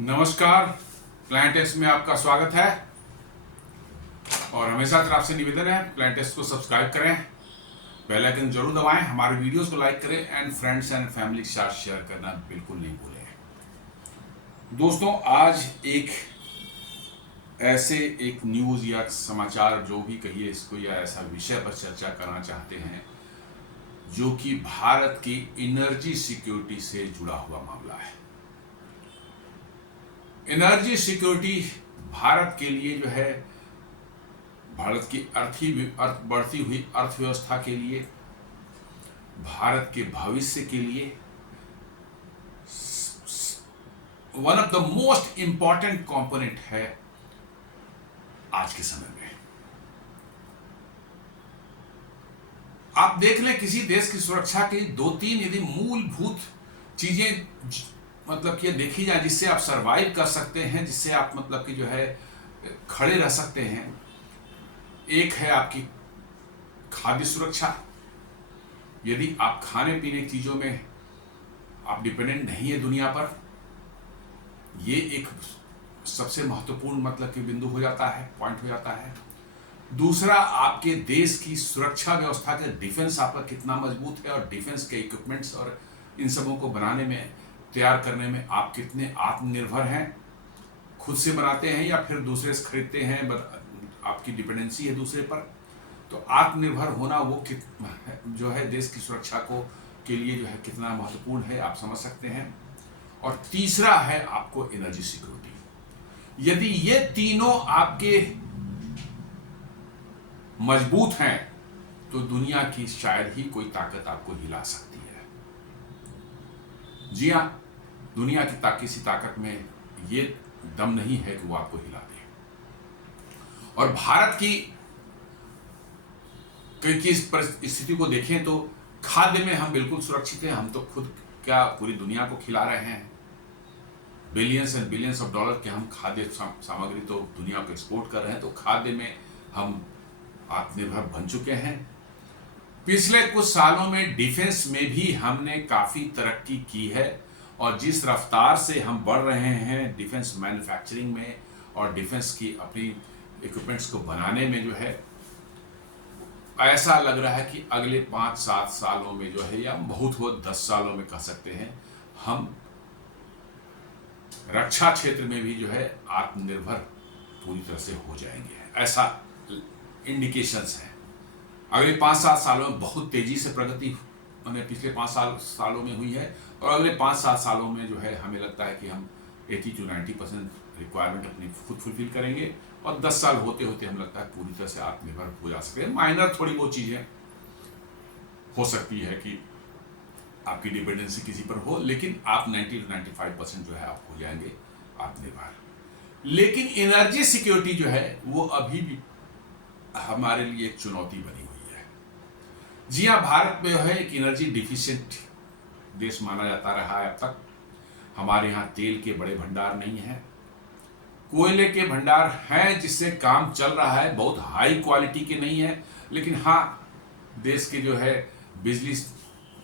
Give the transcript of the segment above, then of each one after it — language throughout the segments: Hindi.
नमस्कार। प्लांटेस्ट में आपका स्वागत है और हमेशा तरफ से निवेदन है प्लांटेस्ट को सब्सक्राइब करें, बेल आइकन जरूर दबाएं, हमारे वीडियोस को लाइक करें एंड फ्रेंड्स एंड फैमिली के साथ शेयर करना बिल्कुल नहीं भूलें। दोस्तों, आज एक न्यूज़ या समाचार जो भी कहिए इसको, या ऐसा विषय पर चर्चा करना चाहते हैं जो कि भारत की एनर्जी सिक्योरिटी से जुड़ा हुआ मामला है। एनर्जी सिक्योरिटी भारत के लिए जो है, भारत की बढ़ती हुई अर्थव्यवस्था के लिए, भारत के भविष्य के लिए one of the most important component है आज के समय में। आप देख लें, किसी देश की सुरक्षा की दो तीन यदि मूलभूत चीजें मतलब कि देखी जाए जिससे आप सरवाइव कर सकते हैं, जिससे आप मतलब कि जो है खड़े रह सकते हैं। एक है आपकी खाद्य सुरक्षा। यदि आप खाने पीने की चीजों में आप डिपेंडेंट नहीं है दुनिया पर, ये एक सबसे महत्वपूर्ण मतलब कि बिंदु हो जाता है, पॉइंट हो जाता है। दूसरा, आपके देश की सुरक्षा व्यवस्था के डिफेंस आपका कितना मजबूत है और डिफेंस के इक्विपमेंट्स और इन सबों को बनाने में, तैयार करने में आप कितने आत्मनिर्भर हैं, खुद से बनाते हैं या फिर दूसरे से खरीदते हैं, आपकी डिपेंडेंसी है दूसरे पर। तो आत्मनिर्भर होना वो जो है देश की सुरक्षा को के लिए जो है कितना महत्वपूर्ण है, आप समझ सकते हैं। और तीसरा है आपको एनर्जी सिक्योरिटी। यदि ये तीनों आपके मजबूत हैं तो दुनिया की शायद ही कोई ताकत आपको हिला सकती है। जी हाँ, दुनिया की किसी ताकत में ये दम नहीं है कि वो आपको हिला दे। और भारत की स्थिति को देखें तो खाद्य में हम बिल्कुल सुरक्षित हैं। हम तो खुद क्या पूरी दुनिया को खिला रहे हैं। Billions and billions of dollar के हम खाद्य सामग्री तो दुनिया को एक्सपोर्ट कर रहे हैं, तो खाद्य में हम आत्मनिर्भर बन चुके हैं। पिछले कुछ सालों में डिफेंस में भी हमने काफी तरक्की की है और जिस रफ्तार से हम बढ़ रहे हैं डिफेंस मैन्युफैक्चरिंग में और डिफेंस की अपनी इक्विपमेंट्स को बनाने में, जो है ऐसा लग रहा है कि अगले 5-7 सालों में जो है, या बहुत हो 10 सालों में कह सकते हैं, हम रक्षा क्षेत्र में भी जो है आत्मनिर्भर पूरी तरह से हो जाएंगे। ऐसा इंडिकेशंस हैं। अगले 5-7 सालों में बहुत तेजी से प्रगति हमें पिछले 5 सालों में हुई है और अगले 5-7 सालों में जो है हमें लगता है कि हम 80-90% रिक्वायरमेंट अपनी खुद फुलफिल करेंगे और 10 साल होते होते हमें लगता है पूरी तरह से आत्मनिर्भर हो जा सकते हैं। माइनर थोड़ी बहुत चीजें हो सकती है कि आपकी डिपेंडेंसी किसी पर हो, लेकिन आप 90-95% जो है आप हो जाएंगे आत्मनिर्भर। लेकिन एनर्जी सिक्योरिटी जो है वो अभी भी हमारे लिए एक चुनौती बनी हुई है। जी हाँ, भारत में है एक एनर्जी डिफिशिएंट देश माना जाता रहा है अब तक। हमारे यहाँ तेल के बड़े भंडार नहीं हैं, कोयले के भंडार हैं जिससे काम चल रहा है, बहुत हाई क्वालिटी के नहीं है, लेकिन हाँ देश के जो है बिजली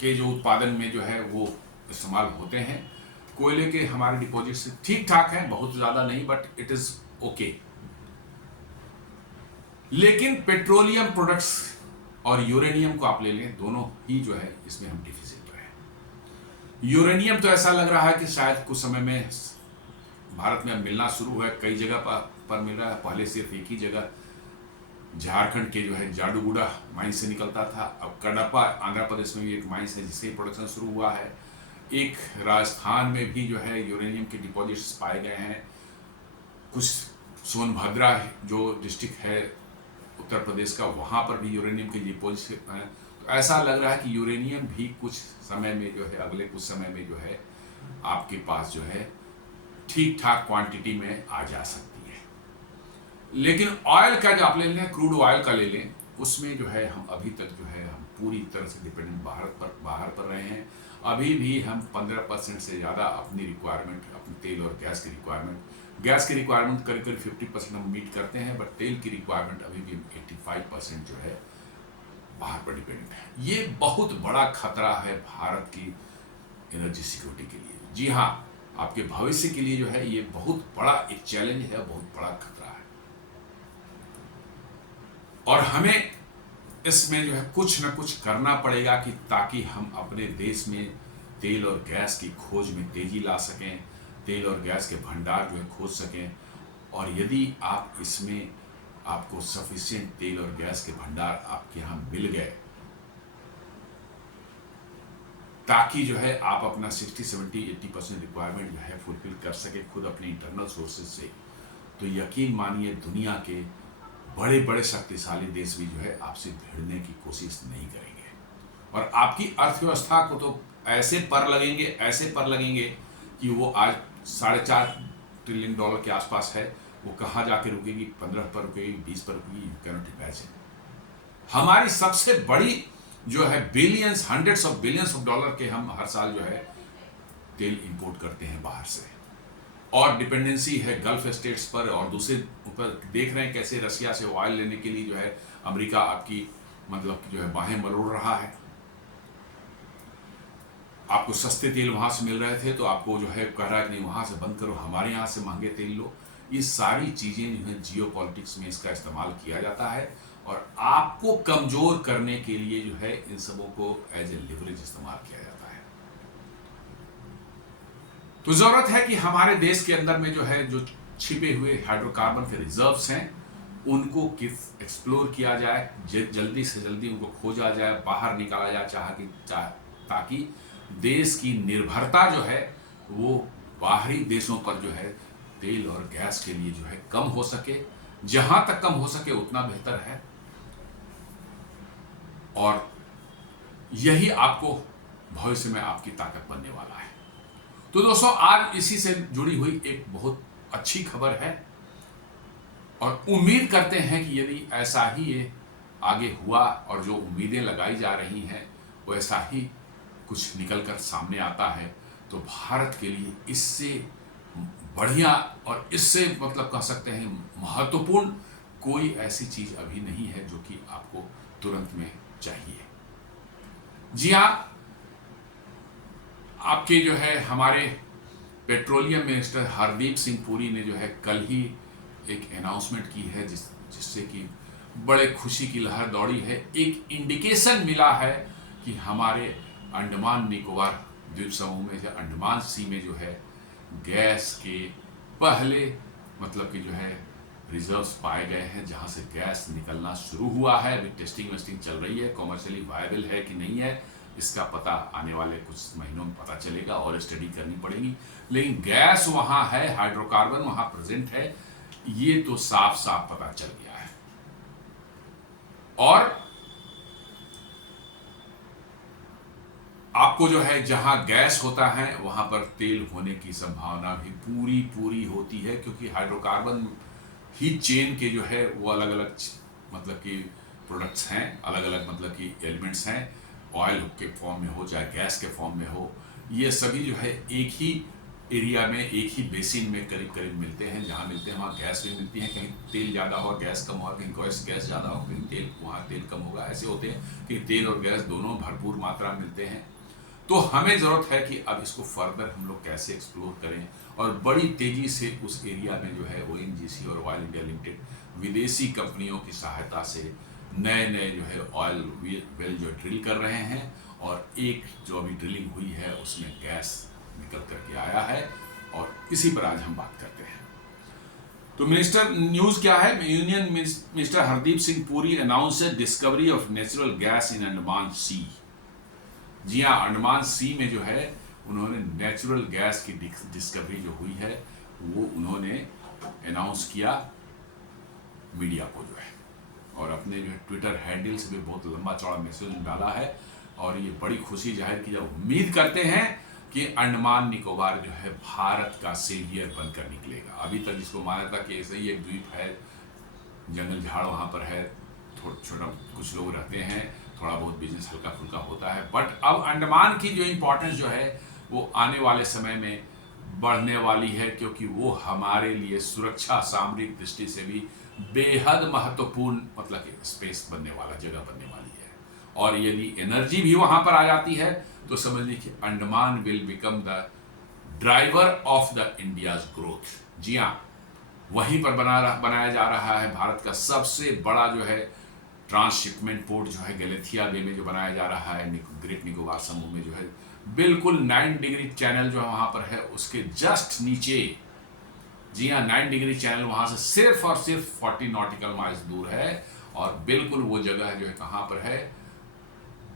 के जो उत्पादन में जो है वो इस्तेमाल होते हैं। कोयले के हमारे डिपॉजिट्स ठीक ठाक हैं, बहुत ज़्यादा नहीं, बट इट इज़ ओके। लेकिन पेट्रोलियम प्रोडक्ट्स और यूरेनियम को आप ले लें, दोनों ही जो है इसमें हम डिफिसिट रहे। यूरेनियम तो ऐसा लग रहा है कि शायद कुछ समय में भारत में अब मिलना शुरू है, कई जगह पर मिल रहा है। पहले सिर्फ एक ही जगह झारखंड के जो है जाडूगुड़ा माइन से निकलता था, अब कडपा आंध्र प्रदेश में भी एक माइंस है जिससे प्रोडक्शन शुरू हुआ है। एक राजस्थान में भी जो है यूरेनियम के डिपॉजिट्स पाए गए हैं। कुछ सोनभद्रा जो डिस्ट्रिक्ट है उत्तर प्रदेश का, वहाँ पर भी यूरेनियम के डिपॉजिट हैं। तो ऐसा लग रहा है कि यूरेनियम भी कुछ समय में जो है, अगले कुछ समय में जो है आपके पास जो है ठीक ठाक क्वांटिटी में आ जा सकती है। लेकिन ऑयल का जो आप ले लें, क्रूड ऑयल का ले लें, उसमें जो है हम अभी तक जो है हम पूरी तरह से डिपेंडेंट बाहर पर रहे हैं। अभी भी हम 15% से ज़्यादा अपनी रिक्वायरमेंट, अपने तेल और गैस की रिक्वायरमेंट करीब 50% हम मीट करते हैं, बट तेल की रिक्वायरमेंट अभी भी 85% जो है बाहर पर डिपेंडेंट है। ये बहुत बड़ा खतरा है भारत की एनर्जी सिक्योरिटी के लिए। जी हाँ, आपके भविष्य के लिए जो है ये बहुत बड़ा एक चैलेंज है, बहुत बड़ा खतरा है। और हमें इसमें जो है कुछ न कुछ करना पड़ेगा कि ताकि हम अपने देश में तेल और गैस की खोज में तेजी ला सकें, तेल और गैस के भंडार जो है खोज सकें। और यदि आप इसमें आपको सफिशिएंट तेल और गैस के भंडार आपके यहाँ मिल गए, ताकि जो है आप अपना 60-70-80% रिक्वायरमेंट जो है फुलफिल कर सके खुद अपने इंटरनल सोर्सेज से, तो यकीन मानिए दुनिया के बड़े बड़े शक्तिशाली देश भी जो है आपसे भिड़ने की कोशिश नहीं करेंगे। और आपकी अर्थव्यवस्था को तो ऐसे पर लगेंगे कि वो आज $4.5 ट्रिलियन के आसपास है, वो कहाँ जाके रुकेगी, 15 पर रुकेगी, 20 पर रुकेगी, यू कैन नॉट इमेजिन। हमारी सबसे बड़ी जो है billions, hundreds of billions of dollar के हम हर साल जो है तेल इंपोर्ट करते हैं बाहर से, और डिपेंडेंसी है गल्फ स्टेट्स पर, और दूसरे ऊपर देख रहे हैं कैसे रसिया से ऑयल लेने के लिए जो है अमेरिका आपकी मतलब जो है बाहें मरोड़ रहा है। आपको सस्ते तेल वहां से मिल रहे थे तो आपको जो है कह रहा है कि नहीं वहां से बंद करो, हमारे यहाँ से महंगे तेल लो। ये सारी चीजें जो है जियो पॉलिटिक्स में इसका इस्तेमाल किया जाता है, और आपको कमजोर करने के लिए जो है इन सबों को एज ए लिवरेज इस्तेमाल किया जाता है। तो जरूरत है कि हमारे देश के अंदर में जो है जो छिपे हुए हाइड्रोकार्बन के रिजर्व्स हैं उनको एक्सप्लोर किया जाए, जल्दी से जल्दी उनको खोजा जाए, बाहर निकाला जाए, ताकि देश की निर्भरता जो है वो बाहरी देशों पर जो है तेल और गैस के लिए जो है कम हो सके। जहां तक कम हो सके उतना बेहतर है, और यही आपको भविष्य में आपकी ताकत बनने वाला है। तो दोस्तों, आज इसी से जुड़ी हुई एक बहुत अच्छी खबर है, और उम्मीद करते हैं कि यदि ऐसा ही ये आगे हुआ और जो उम्मीदें लगाई जा रही हैं वो ऐसा ही कुछ निकलकर सामने आता है, तो भारत के लिए इससे बढ़िया और इससे मतलब कह सकते हैं महत्वपूर्ण कोई ऐसी चीज अभी नहीं है जो कि आपको तुरंत में चाहिए। जी हाँ, आपके जो है हमारे पेट्रोलियम मिनिस्टर हरदीप सिंह पुरी ने जो है कल ही एक अनाउंसमेंट की है जिससे कि बड़े खुशी की लहर दौड़ी है। एक इंडिकेशन मिला है कि हमारे अंडमान निकोबार द्वीप समूह में से अंडमान सी में जो है गैस के पहले मतलब कि जो है रिजर्व्स पाए गए हैं, जहां से गैस निकलना शुरू हुआ है। अभी टेस्टिंग वेस्टिंग चल रही है, कॉमर्शियली वायबल है कि नहीं है इसका पता आने वाले कुछ महीनों में पता चलेगा, और स्टडी करनी पड़ेगी। लेकिन गैस वहां है, हाइड्रोकार्बन वहां प्रेजेंट है, ये तो साफ साफ पता चल गया है। और आपको जो है जहां गैस होता है वहां पर तेल होने की संभावना भी पूरी होती है, क्योंकि हाइड्रोकार्बन हीट चेन के जो है वो अलग अलग मतलब कि प्रोडक्ट्स हैं, अलग अलग मतलब कि एलिमेंट्स हैं, ऑयल के फॉर्म में हो चाहे गैस के फॉर्म में हो, ये सभी जो है एक ही एरिया में, एक ही बेसिन में करीब करीब मिलते हैं। जहाँ मिलते हैं वहाँ गैस भी मिलती है, कहीं तेल ज़्यादा होगा गैस कम होगा, कहीं गैस ज़्यादा होगा कहीं तेल वहाँ तेल कम होगा, ऐसे होते हैं कि तेल और गैस दोनों भरपूर मात्रा में मिलते हैं। तो हमें ज़रूरत है कि अब इसको फर्दर हम लोग कैसे एक्सप्लोर करें, और बड़ी तेज़ी से उस एरिया में जो है ONGC और ऑयल इंडिया लिमिटेड विदेशी कंपनियों की सहायता से नए जो है ऑयल वेल जो ड्रिल कर रहे हैं, और एक जो अभी ड्रिलिंग हुई है उसमें गैस निकल करके आया है, और इसी पर आज हम बात करते हैं। तो मिनिस्टर न्यूज़ क्या है? Union minister Hardeep Singh Puri announced discovery of natural gas in Andaman sea. जी हाँ, अंडमान सी में जो है उन्होंने नेचुरल गैस की डिस्कवरी जो हुई है वो उन्होंने अनाउंस किया मीडिया को जो है, और अपने जो है ट्विटर हैंडल से भी बहुत लंबा चौड़ा मैसेज डाला है, और ये बड़ी खुशी जाहिर की। जब उम्मीद करते हैं कि अंडमान निकोबार जो है भारत का सेवियर बनकर निकलेगा। अभी तक जिसको माना था कि ऐसे ही एक द्वीप है, जंगल झाड़ वहाँ पर है, छोटा कुछ लोग रहते हैं, थोड़ा बहुत बिजनेस हल्का फुल्का होता है, बट अब अंडमान की जो इम्पोर्टेंस जो है वो आने वाले समय में बढ़ने वाली है, क्योंकि वो हमारे लिए सुरक्षा सामरिक दृष्टि से भी बेहद महत्वपूर्ण मतलब स्पेस बनने वाला जगह बनने वाली है। और यदि एनर्जी भी वहाँ पर आ जाती है तो समझ लीजिए कि Andaman will become the driver of the India's growth. जी हाँ, वहीं पर बनाया जा रहा है भारत का सबसे बड़ा जो है ट्रांसशिपमेंट पोर्ट जो है गैलेथिया बे में जो बनाया जा रहा है ग्रेट निकोबार समूह में, जो है बिल्कुल 9 डिग्री चैनल जो है वहां पर है, उसके जस्ट नीचे। जी हाँ, 9 डिग्री चैनल वहां से सिर्फ और सिर्फ 40 नॉटिकल माइल्स दूर है, और बिल्कुल वो जगह जो है कहां पर है,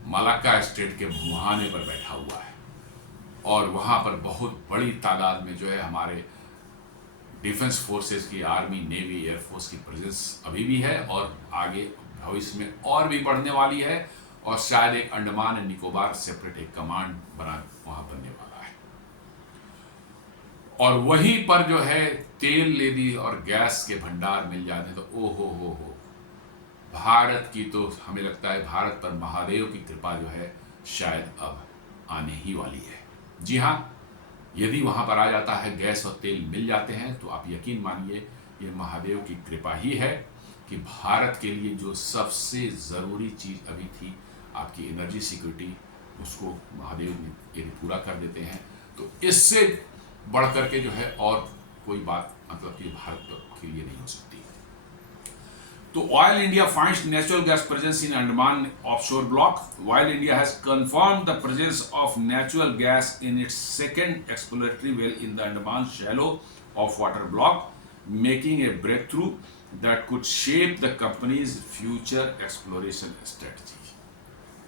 मलाक्का स्टेट के मुहाने पर बैठा हुआ है। और वहां पर बहुत बड़ी तादाद में जो है हमारे डिफेंस फोर्सेस की, आर्मी, नेवी, एयरफोर्स की प्रेजेंस अभी भी है, और आगे भविष्य में और भी बढ़ने वाली है, और शायद एक अंडमान एंड निकोबार सेपरेट एक कमांड बना वहां बनने वाला है। और वहीं पर जो है तेल यदि और गैस के भंडार मिल जाते तो ओ हो, भारत की तो हमें लगता है भारत पर महादेव की कृपा जो है शायद अब आने ही वाली है। जी हाँ, यदि वहां पर आ जाता है, गैस और तेल मिल जाते हैं, तो आप यकीन मानिए ये महादेव की कृपा ही है कि भारत के लिए जो सबसे ज़रूरी चीज़ अभी थी, आपकी एनर्जी सिक्योरिटी, उसको महादेव यदि पूरा कर देते हैं तो इससे बढ़ करके जो है और कोई बात मतलब कि भारत के लिए नहीं हो सकती। तो Oil India finds natural gas presence in Andaman offshore block. While India has confirmed the presence of natural gas in its second exploratory well in the Andaman shallow off-water block, making a breakthrough that could shape the company's future exploration strategy.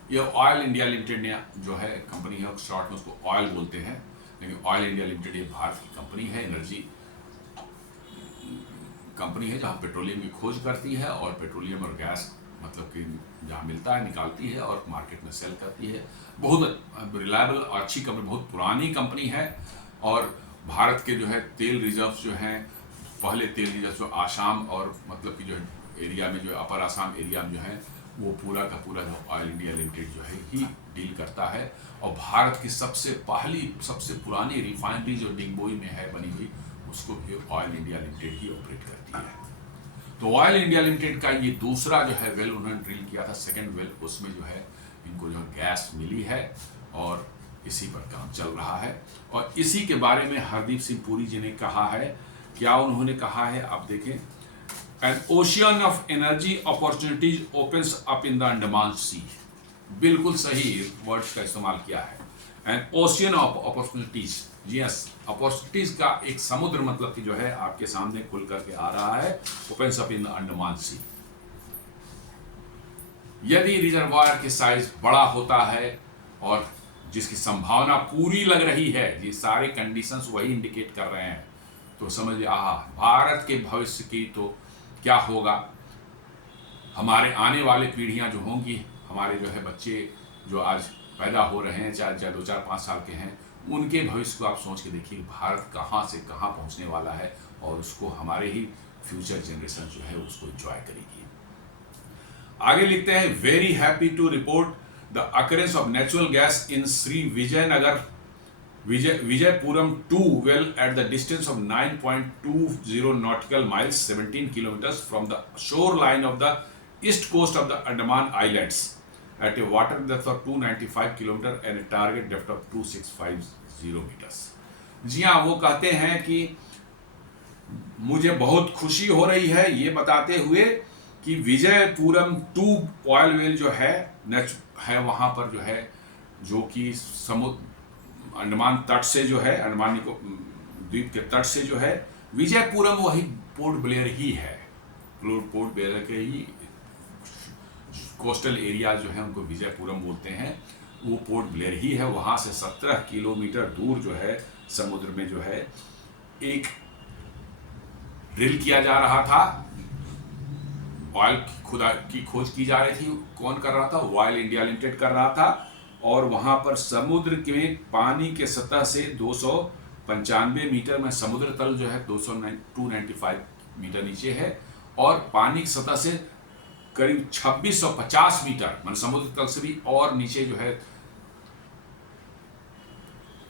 ये ऑयल इंडिया लिमिटेड ने जो है कंपनी है, शॉर्ट में उसको ऑयल बोलते हैं, लेकिन ऑयल इंडिया लिमिटेड ये भारत की कंपनी है, एनर्जी कंपनी है जहाँ पेट्रोलियम की खोज करती है और पेट्रोलियम और गैस मतलब कि जहाँ मिलता है निकालती है और मार्केट में सेल करती है। बहुत रिलायबल और अच्छी कंपनी, बहुत पुरानी कंपनी है। और भारत के जो है तेल रिजर्व्स जो हैं, पहले तेल रिजर्व जो आसाम और मतलब कि जो एरिया में जो अपर आसाम एरिया में जो है वो पूरा का पूरा जो ऑयल इंडिया लिमिटेड जो है ही डील करता है। और भारत की सबसे पुरानी रिफाइनरी जो डिगबोई में है बनी हुई, उसको भी ऑयल इंडिया लिमिटेड ही ऑपरेट करती है। तो ऑयल इंडिया लिमिटेड का ये दूसरा जो है वेल उन्होंने ड्रिल किया था, सेकंड वेल, उसमें जो है इनको जो गैस मिली है और इसी पर काम चल रहा है। और इसी के बारे में हरदीप सिंह पुरी जी ने कहा है, क्या उन्होंने कहा है आप देखें, an ocean of energy opportunities opens up in the Andaman sea. बिल्कुल सही वर्ड्स का इस्तेमाल किया है, an ocean of opportunities. Yes, opportunities का एक समुद्र मतलब कि जो है आपके सामने खुल करके आ रहा है, opens up in the Andaman sea. यदि रिजर्वायर के साइज बड़ा होता है और जिसकी संभावना पूरी लग रही है, ये सारे कंडीशंस वही इंडिकेट कर रहे हैं, तो समझिए भारत के भविष्य की तो क्या होगा। हमारे आने वाले पीढ़ियां जो होंगी, हमारे जो है बच्चे जो आज पैदा हो रहे हैं, चाहे 2-4-5 साल के हैं, उनके भविष्य को आप सोच के देखिए भारत कहाँ से कहाँ पहुँचने वाला है, और उसको हमारे ही फ्यूचर जनरेशन जो है उसको एंजॉय करेगी। आगे लिखते हैं, very happy to report the occurrence of natural gas in Shri Vijayapuram 2 well at the distance of 9.20 nautical miles 17 kilometers from the shoreline of the east coast of the Andaman Islands at a water depth of 295 kilometer and a target depth of 2650 meters. जी हाँ, वो कहते हैं कि मुझे बहुत खुशी हो रही है ये बताते हुए कि विजयपुरम 2 ऑयल वेल जो है वहाँ पर जो है, जो कि समुद्र अंडमान तट से जो है, अंडमान द्वीप के तट से जो है, विजयपुरम वही पोर्ट ब्लेयर ही है, पोर्ट ब्लेयर के ही कोस्टल एरिया जो है उनको विजयपुरम बोलते हैं, वो पोर्ट ब्लेयर ही है। वहाँ से 17 किलोमीटर दूर जो है समुद्र में जो है एक ड्रिल किया जा रहा था, ऑयल की खोज की जा रही थी। कौन कर रहा था? ऑयल इंडिया लिमिटेड कर रहा था। और वहां पर समुद्र के पानी के सतह से 295 मीटर में समुद्र तल जो है 295 मीटर नीचे है, और पानी की सतह से करीब 2650 मीटर मतलब समुद्र तल से भी और नीचे जो है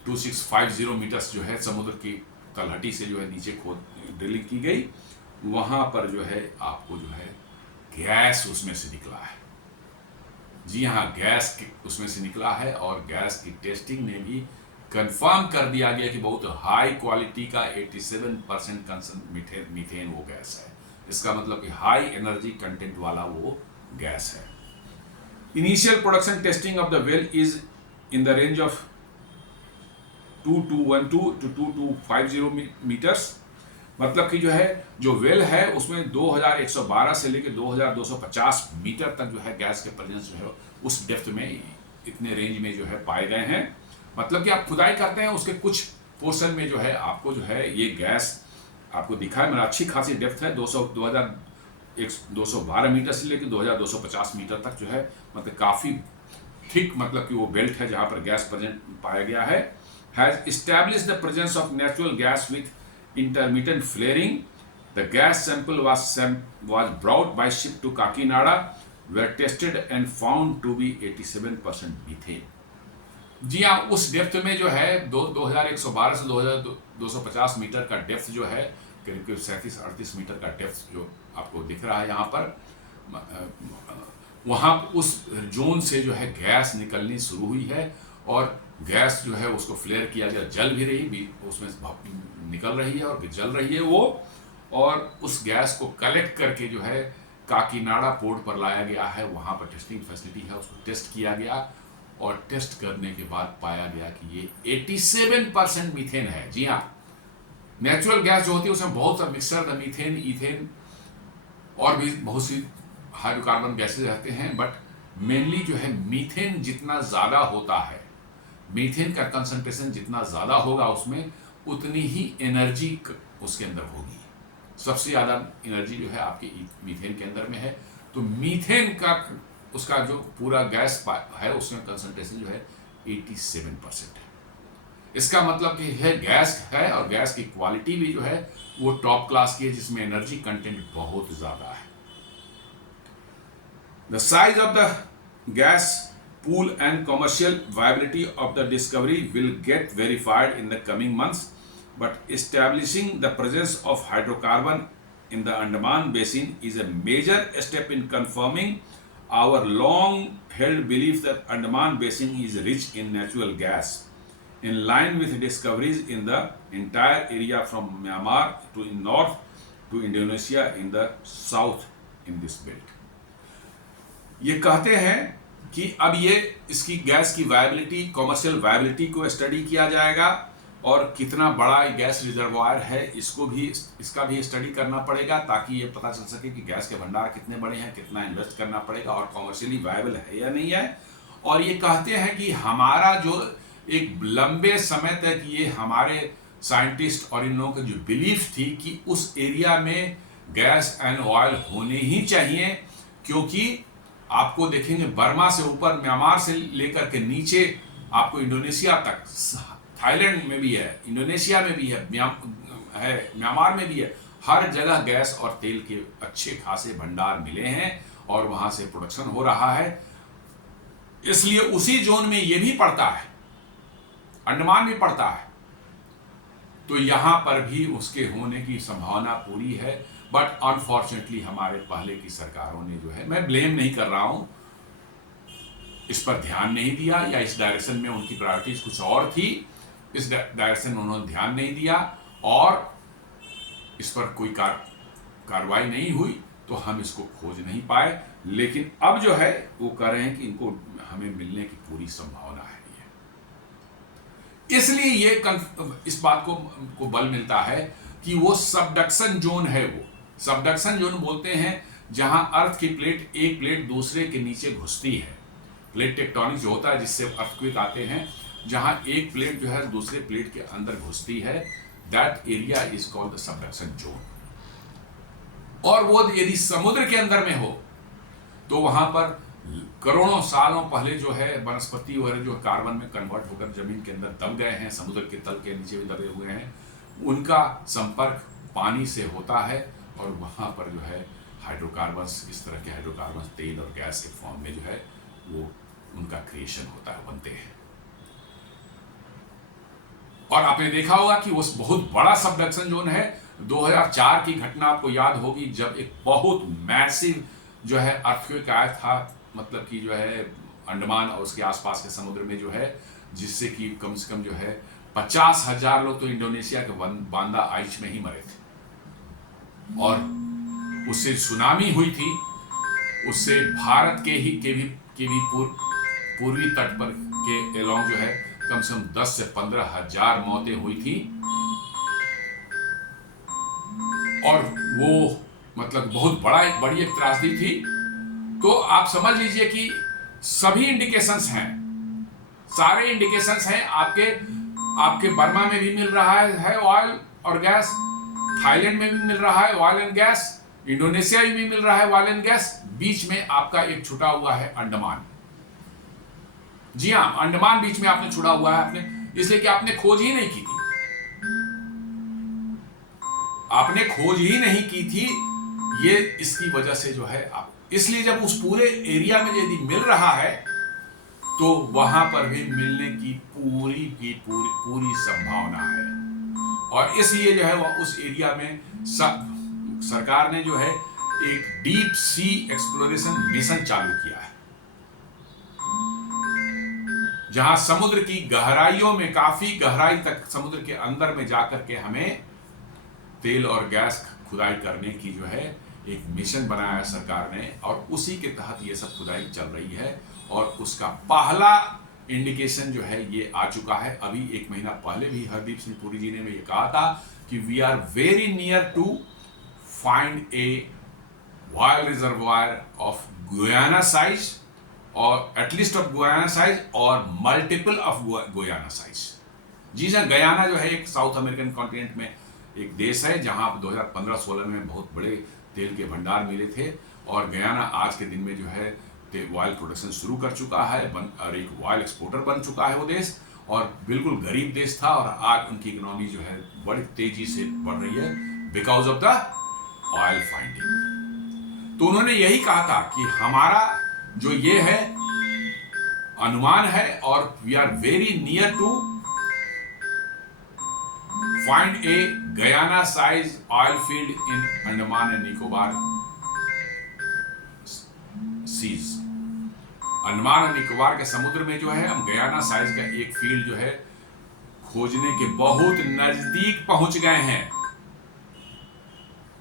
2650 मीटर जो है समुद्र की तलहटी से जो है नीचे खोद ड्रिलिंग की गई। वहां पर जो है आपको जो है गैस उसमें से निकला है। जी हाँ, गैस उसमें से निकला है, और गैस की टेस्टिंग ने भी कंफर्म कर दिया गया कि बहुत हाई क्वालिटी का 87% मीथेन वो गैस है। इसका मतलब कि हाई एनर्जी कंटेंट वाला वो गैस है। Initial production testing of the well is in the range of 2212 to 2250 metres. मतलब कि जो वेल है उसमें 2112 से लेकर 2250 मीटर तक गैस के प्रेजेंस उस डेप्थ में इतने रेंज में पाए गए हैं। मतलब कि आप खुदाई करते हैं उसके कुछ पोर्शन में आपको ये गैस आपको दिखा है। मतलब अच्छी खासी डेप्थ है, 212 मीटर से लेकर 2250 मीटर तक मतलब काफ़ी थिक, मतलब कि वो बेल्ट है जहाँ पर गैस प्रेजेंट पाया गया है। Has established the presence of natural gas with intermittent flaring. The gas sample was brought by ship to Kakinada, were tested and found to be 87% methane. जी हाँ, उस डेप्थ में 2112 से 2250 मीटर का डेप्थ करीब 37-38 मीटर का डेप्थ जो आपको दिख रहा है यहाँ पर, वहाँ उस जोन से गैस निकलनी शुरू हुई है और गैस उसको फ्लेयर किया गया, जल भी रही, उसमें निकल रही है और जल रही है वो, और उस गैस को कलेक्ट करके काकीनाडा पोर्ट पर लाया गया है। वहाँ पर टेस्टिंग फैसिलिटी है, उसको टेस्ट किया गया और टेस्ट करने के बाद पाया गया कि ये 87% मीथेन है। जी हाँ, नेचुरल गैस जो होती है उसमें बहुत सा मिक्सर मीथेन, ईथेन और भी बहुत सी हाइड्रोकार्बन गैसेज रहते हैं, बट मेनली मीथेन जितना ज़्यादा होता है, मीथेन का कंसंट्रेशन जितना ज़्यादा होगा उसमें उतनी ही एनर्जी उसके अंदर होगी। सबसे ज़्यादा एनर्जी आपके मीथेन के अंदर में है। तो मीथेन का उसका जो पूरा गैस है उसमें कंसंट्रेशन 87% है। इसका मतलब कि गैस है और गैस की क्वालिटी भी वो टॉप क्लास की है, जिसमें एनर्जी कंटेंट बहुत ज़्यादा है। The size of the gas pool and commercial viability of the discovery will get verified in the coming months, but establishing the presence of hydrocarbon in the Andaman Basin is a major step in confirming our long-held belief that Andaman Basin is rich in natural gas, in line with discoveries in the entire area from Myanmar to in north to Indonesia in the south in this belt. ये कहते हैं कि अब इसकी गैस की वायबिलिटी, कॉमर्शियल वायबिलिटी को स्टडी किया जाएगा और कितना बड़ा गैस रिजर्वायर है इसका भी स्टडी करना पड़ेगा, ताकि ये पता चल सके कि गैस के भंडार कितने बड़े हैं, कितना इन्वेस्ट करना पड़ेगा और कॉमर्शियली वायबल है या नहीं है। और ये कहते हैं कि हमारा जो एक लंबे समय तक ये हमारे साइंटिस्ट और इन लोगों की जो बिलीफ थी कि उस एरिया में गैस एंड ऑयल होने ही चाहिए, क्योंकि आपको देखेंगे बर्मा से ऊपर, म्यांमार से लेकर के नीचे आपको इंडोनेशिया तक, थाईलैंड में भी है, इंडोनेशिया में भी है, म्यांमार में भी है, हर जगह गैस और तेल के अच्छे खासे भंडार मिले हैं और वहां से प्रोडक्शन हो रहा है। इसलिए उसी जोन में ये भी पड़ता है, अंडमान भी पड़ता है, तो यहां पर भी उसके होने की संभावना पूरी है। बट अनफॉर्चुनेटली हमारे पहले की सरकारों ने मैं ब्लेम नहीं कर रहा हूं, इस पर ध्यान नहीं दिया, या इस डायरेक्शन में उनकी प्रायोरिटीज कुछ और थी, इस डायरेक्शन में उन्होंने ध्यान नहीं दिया और इस पर कोई कार्रवाई नहीं हुई, तो हम इसको खोज नहीं पाए। लेकिन अब वो कह रहे हैं कि इनको हमें मिलने की पूरी संभावना है। इसलिए ये इस बात को बल मिलता है कि वो सबडक्शन जोन है। वो सबडक्शन जोन बोलते हैं जहां अर्थ की प्लेट, एक प्लेट दूसरे के नीचे घुसती है, प्लेट टेक्टोनिक जो होता है जिससे अर्थक्वेक आते हैं, जहां एक प्लेट दूसरे प्लेट के अंदर घुसती है, that area is called the subduction zone. और वो यदि समुद्र के अंदर में हो तो वहां पर करोड़ों सालों पहले वनस्पति वगैरह कार्बन में कन्वर्ट होकर जमीन के अंदर दब गए हैं, समुद्र के तल के नीचे भी दबे हुए हैं, उनका संपर्क पानी से होता है और वहां पर हाइड्रोकार्बन्स, इस तरह के हाइड्रोकार्बन्स तेल और गैस के फॉर्म में वो उनका क्रिएशन होता है, बनते हैं। और आपने देखा होगा कि वो बहुत बड़ा सबडक्शन जोन है। 2004 की घटना आपको याद होगी, जब एक बहुत मैसिव अर्थक्वेक आया था, मतलब कि अंडमान और उसके आसपास के समुद्र में जिससे कि कम से कम जो है 50,000 लोग तो इंडोनेशिया के बांदा आइच में ही मरे थे। और उससे सुनामी हुई थी, उससे भारत के भी पूर्वी तट पर के एलोंग जो है कम से कम 10 से 15,000 मौतें हुई थी। और वो मतलब बहुत बड़ी एक त्रासदी थी। तो आप समझ लीजिए कि सभी इंडिकेशंस हैं, सारे इंडिकेशंस हैं। आपके बर्मा में भी मिल रहा है ऑयल और गैस, थाईलैंड में भी मिल रहा है ऑयल एंड गैस, इंडोनेशिया में भी मिल रहा है ऑयल एंड गैस। बीच में आपका एक छुटा हुआ है अंडमान। जी हां, अंडमान बीच में आपने छुड़ा हुआ है, आपने इसलिए कि आपने खोज ही नहीं की थी। आपने खोज ही नहीं की थी, ये इसकी वजह से जो है आप, इसलिए जब उस पूरे एरिया में यदि मिल रहा है तो वहां पर भी मिलने की पूरी संभावना है। और इसलिए जो है वह उस एरिया में सरकार ने जो है एक डीप सी एक्सप्लोरेशन मिशन चालू किया है, जहां समुद्र की गहराइयों में, काफी गहराई तक समुद्र के अंदर में जाकर के हमें तेल और गैस खुदाई करने की जो है एक मिशन बनाया है सरकार ने। और उसी के तहत ये सब खुदाई चल रही है। और उसका पहला इंडिकेशन जो है ये आ चुका है। अभी 1 महीना पहले भी हरदीप सिंह पुरी जी ने ये कहा था कि we are very near to find a oil reservoir of Guyana size, और एटलीस्ट ऑफ गुयाना साइज और मल्टीपल ऑफ गुयाना साइज। जी सर, गयाना जो है एक साउथ अमेरिकन कॉन्टिनेंट में एक देश है जहां 2015-16 में बहुत बड़े तेल के भंडार मिले थे। और गयाना आज के दिन में जो है ऑयल प्रोडक्शन शुरू कर चुका है और एक ऑयल एक्सपोर्टर बन चुका है वो देश। और बिल्कुल गरीब देश था और आज उनकी इकोनॉमी जो है बड़ी तेजी से बढ़ रही है because of the oil finding. तो उन्होंने यही कहा था कि हमारा जो ये है अनुमान है, और we are very near to find a Guyana size oil field in Andaman and Nicobar seas. Andaman और निकोबार के समुद्र में जो है हम गयाना साइज का एक फील्ड जो है खोजने के बहुत नजदीक पहुंच गए हैं।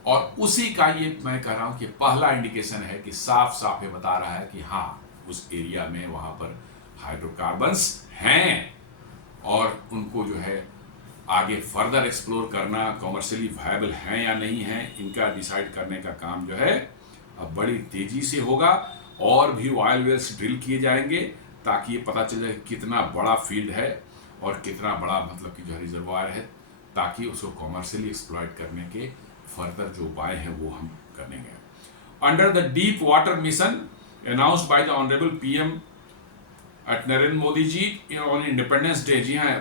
और उसी का ये मैं कह रहा हूं कि पहला इंडिकेशन है कि साफ साफ ये बता रहा है कि हाँ, उस एरिया में वहां पर हाइड्रोकार्बन्स हैं और उनको जो है आगे फर्दर एक्सप्लोर करना कॉमर्शियली वायबल है या नहीं है, इनका डिसाइड करने का काम जो है अब बड़ी तेजी से होगा। और भी ऑयल वेल्स ड्रिल किए जाएंगे ताकि ये पता चल जाए कितना बड़ा फील्ड है और कितना बड़ा मतलब कि जो रिजर्वायर है, ताकि उसको कॉमर्शियली एक्सप्लॉइट करने के फर्दर जो उपाय हैं वो हम करेंगे। Under the deep water mission announced by the honourable PM at Narendra Modi ji on Independence Day. जी हाँ,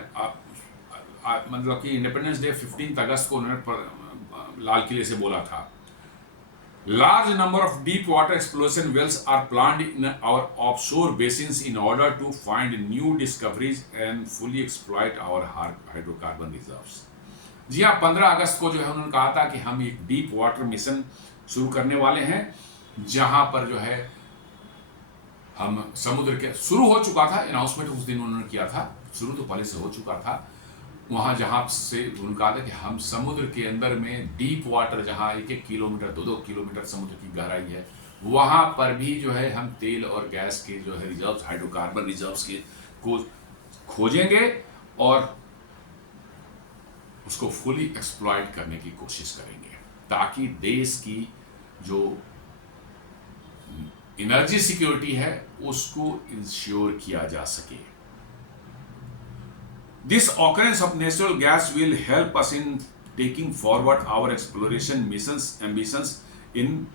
मतलब कि इंडिपेंडेंस डे 15 अगस्त को उन्होंने लाल किले से बोला था। Large number of deep water exploration wells are planned in our offshore basins in order to find new discoveries and fully exploit our hydrocarbon reserves। जी हाँ, 15 अगस्त को जो है उन्होंने कहा था कि हम एक डीप वाटर मिशन शुरू करने वाले हैं, जहां पर जो है हम समुद्र के शुरू हो चुका था, अनाउंसमेंट उस दिन उन्होंने किया था, शुरू तो पहले से हो चुका था। वहाँ जहाँ से उन्होंने कहा था कि हम समुद्र के अंदर में डीप वाटर, जहाँ 1-1 किलोमीटर 2-2 किलोमीटर समुद्र की गहराई है, वहाँ पर भी जो है हम तेल और गैस के जो है रिजर्व्स, हाइड्रोकार्बन रिजर्व्स के को खोजेंगे और उसको फुली एक्सप्लॉइट करने की कोशिश करेंगे, ताकि देश की जो एनर्जी सिक्योरिटी है उसको इंश्योर किया जा सके। This occurrence of natural gas will help us in taking forward our exploration missions ambitions in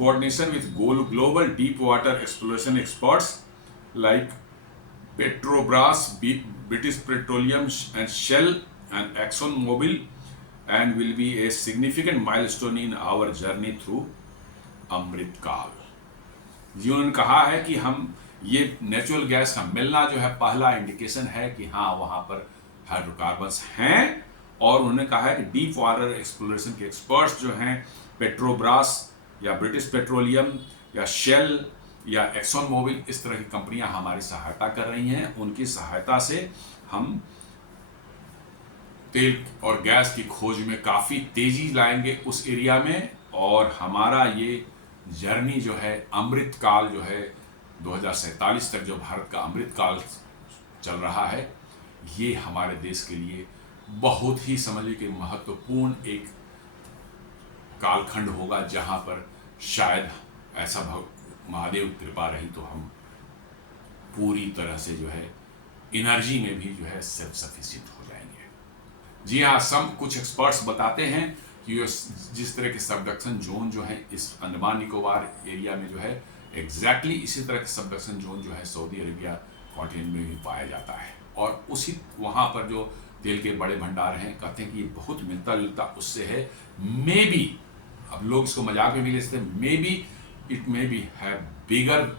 coordination with global deep water exploration experts like Petrobras, British Petroleum and Shell and ExxonMobil, and will be a significant milestone in our journey through अमृत काल। जी, उन्होंने कहा है कि हम ये नेचुरल गैस का मिलना जो है पहला इंडिकेशन है कि हाँ, वहाँ पर हाइड्रोकार्बन्स हैं। और उन्होंने कहा है कि डीप वाटर एक्सप्लोरेशन के एक्सपर्ट्स जो हैं पेट्रोब्रास या ब्रिटिश पेट्रोलियम या शेल या एक्सॉन मोबिल, इस तरह की कंपनियां हमारी सहायता कर रही हैं। उनकी सहायता से हम तेल और गैस की खोज में काफ़ी तेजी लाएंगे उस एरिया में, और हमारा ये जर्नी जो है, अमृत काल जो है 2047 तक जो भारत का अमृत काल चल रहा है, ये हमारे देश के लिए बहुत ही समझिए कि महत्वपूर्ण एक कालखंड होगा, जहां पर शायद ऐसा महादेव कृपा रही तो हम पूरी तरह से जो है एनर्जी में भी जो है सेल्फ सफिशिएंट हो जाएंगे। जी हाँ, कुछ एक्सपर्ट्स बताते हैं कि जिस तरह के सबडक्शन जोन जो है इस अंडमान निकोबार एरिया में जो है, एग्जैक्टली इसी तरह के सबडक्शन जोन जो है सऊदी अरेबिया कॉन्टिनेंट में भी पाया जाता है, और उसी वहाँ पर जो तेल के बड़े भंडार हैं, कहते हैं कि ये बहुत मिलता जुलता उससे है। मे बी, अब लोग इसको मजाक में भी ले सकते हैं, maybe it may be have bigger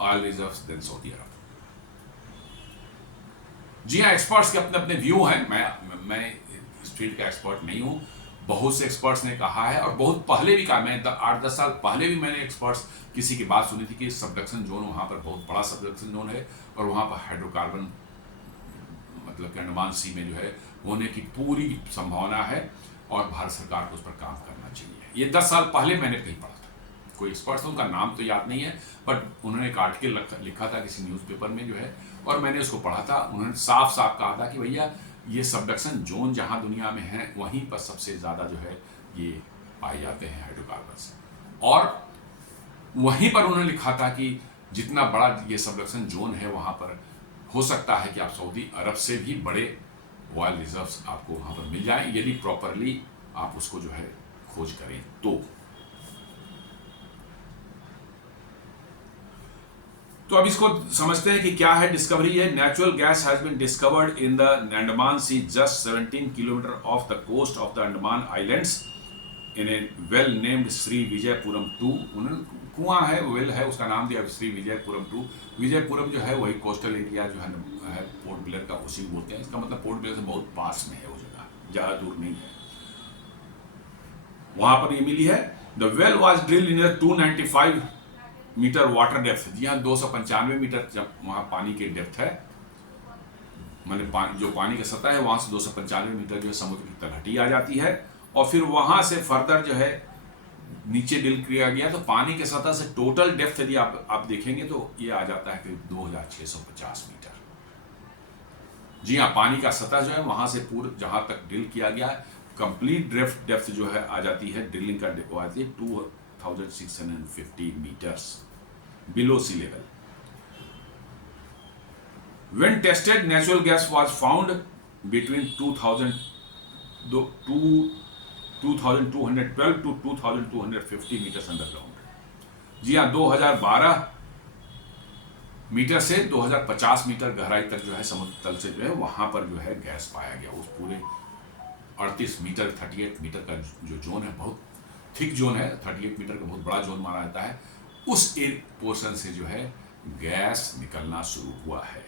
oil reserves than Saudi Arabia. जी हाँ, एक्सपर्ट्स के अपने अपने व्यू हैं। मैं इस फील्ड का एक्सपर्ट नहीं हूँ। बहुत से एक्सपर्ट्स ने कहा है, और बहुत पहले भी कहा, मैं 8-10 साल पहले भी मैंने एक्सपर्ट्स किसी की बात सुनी थी कि सबडक्शन जोन वहाँ पर बहुत बड़ा सबडक्शन जोन है, और वहाँ पर हाइड्रोकार्बन मतलब कि अंडमान सी में जो है होने की पूरी संभावना है, और भारत सरकार को उस पर काम करना चाहिए। ये 10 साल पहले मैंने कहीं पढ़ा था, कोई एक्सपर्ट्स, उनका नाम तो याद नहीं है, बट उन्होंने एक आर्टिकल लिखा था किसी न्यूज़पेपर में जो है, और मैंने उसको पढ़ा था। उन्होंने साफ साफ कहा था कि भैया ये सबडक्शन जोन जहाँ दुनिया में है, वहीं पर सबसे ज़्यादा जो है ये पाए जाते हैं हाइड्रोकार्बन्स, और वहीं पर उन्होंने लिखा था कि जितना बड़ा ये सबडक्शन जोन है, वहाँ पर हो सकता है कि आप सऊदी अरब से भी बड़े ऑयल रिजर्व्स आपको वहाँ पर मिल जाएं, यदि प्रॉपरली आप उसको जो है खोज करें तो अब इसको समझते हैं कि क्या है डिस्कवरी है। Natural gas has been discovered in the Andaman sea just 17 kilometre off the coast of the Andaman islands in a well named Shri Vijayapuram 2। उन्होंने कुआं है, वेल है, उसका नाम दिया श्री विजयपुरम 2। विजयपुरम जो है वही कोस्टल एरिया जो है पोर्ट ब्लेयर का, उसी को बोलते हैं। इसका मतलब पोर्ट ब्लेयर से बहुत पास में है वो जगह, ज़्यादा दूर नहीं है। वहां पर ये मिली है। The well was drill in 295 metre water depth. जी हाँ, 295 मीटर जब वहाँ पानी की डेप्थ है, मैंने जो पानी की सतह है वहाँ से 295 मीटर जो है समुद्र की तलहटी आ जाती है, और फिर वहाँ से फर्दर जो है नीचे ड्रिल किया गया, तो पानी के सतह से टोटल डेप्थ यदि आप देखेंगे तो ये आ जाता है फिर 2650 मीटर। जी हाँ, पानी का सतह जो है वहाँ से पूर्व जहाँ तक ड्रिल किया गया है, कंप्लीट डेप्थ जो है आ जाती है, ड्रिलिंग का वो आती है 2650 meters below sea level. When tested, natural gas was found between 2212 to 2250 meters underground. जी हाँ, 2012 मीटर से 2050 मीटर गहराई तक जो है समुद्र तल से जो है वहां पर जो है गैस पाया गया। उस पूरे 38 मीटर 38 मीटर का जो जोन है, बहुत थिक जोन है, 38 मीटर का बहुत बड़ा जोन माना जाता है, उस एक पोर्शन से जो है गैस निकलना शुरू हुआ है।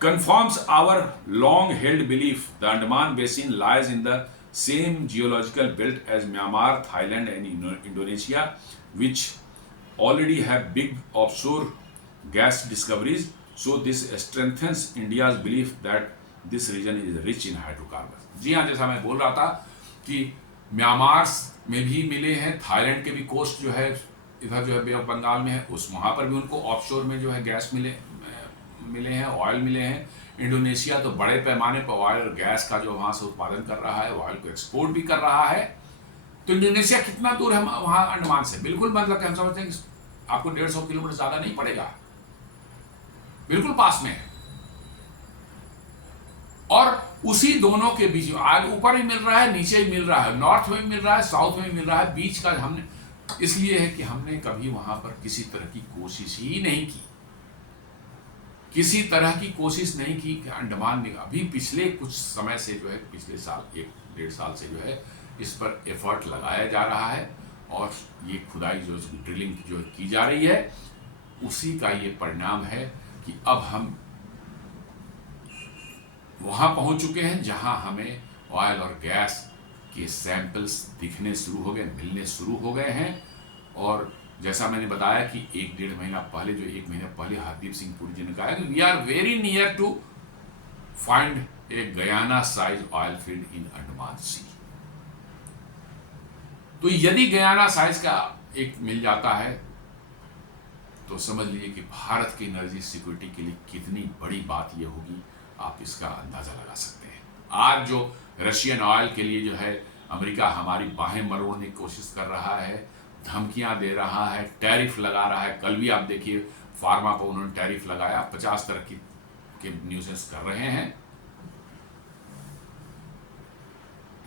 confirms our long held belief the Andaman Basin lies in the same geological belt as Myanmar, Thailand and Indonesia, which already have big offshore gas discoveries. So this strengthens India's belief that this region is rich in hydrocarbons. जी हाँ, जैसा मैं बोल रहा था कि म्यांमार में भी मिले हैं, थाईलैंड के भी कोस्ट जो है इधर जो है बे ऑफ बंगाल में है, उस वहाँ पर भी उनको ऑफशोर में जो है गैस मिले हैं, ऑयल मिले हैं। इंडोनेशिया तो बड़े पैमाने पर ऑयल और गैस का जो वहाँ से उत्पादन कर रहा है, ऑयल को एक्सपोर्ट भी कर रहा है। तो इंडोनेशिया कितना दूर है वहाँ अंडमान से? बिल्कुल, मतलब हम समझते हैं आपको 150 किलोमीटर ज़्यादा नहीं पड़ेगा, बिल्कुल पास में है। और उसी दोनों के बीच आग ऊपर भी मिल रहा है, नीचे भी मिल रहा है, नॉर्थ में भी मिल रहा है, साउथ में भी मिल रहा है, बीच का हमने इसलिए है कि हमने कभी वहां पर किसी तरह की कोशिश ही नहीं की, किसी तरह की कोशिश नहीं की कि अंडमान में अभी पिछले कुछ समय से जो है, पिछले साल 1-1.5 साल से जो है इस पर एफर्ट लगाया जा रहा है, और ये खुदाई जो ड्रिलिंग जो की जा रही है, उसी का ये परिणाम है कि अब हम वहां पहुंच चुके हैं जहां हमें ऑयल और गैस के सैंपल्स दिखने शुरू हो गए, मिलने शुरू हो गए हैं। और जैसा मैंने बताया कि 1-1.5 महीना पहले, जो 1 महीना पहले हरदीप सिंह पुरी जी ने कहा कि we are very near to find a Guyana size oil field in Andaman sea. तो यदि गयाना साइज का एक मिल जाता है तो समझ लीजिए कि भारत की एनर्जी सिक्योरिटी के लिए कितनी बड़ी बात यह होगी, आप इसका अंदाजा लगा सकते हैं। आज जो रशियन ऑयल के लिए जो है अमेरिका हमारी बाहें मरोड़ने की कोशिश कर रहा है, धमकियां दे रहा है, टैरिफ लगा रहा है। कल भी आप देखिए फार्मा पर उन्होंने टैरिफ लगाया, 50 तरह के न्यूज़ेस कर रहे हैं।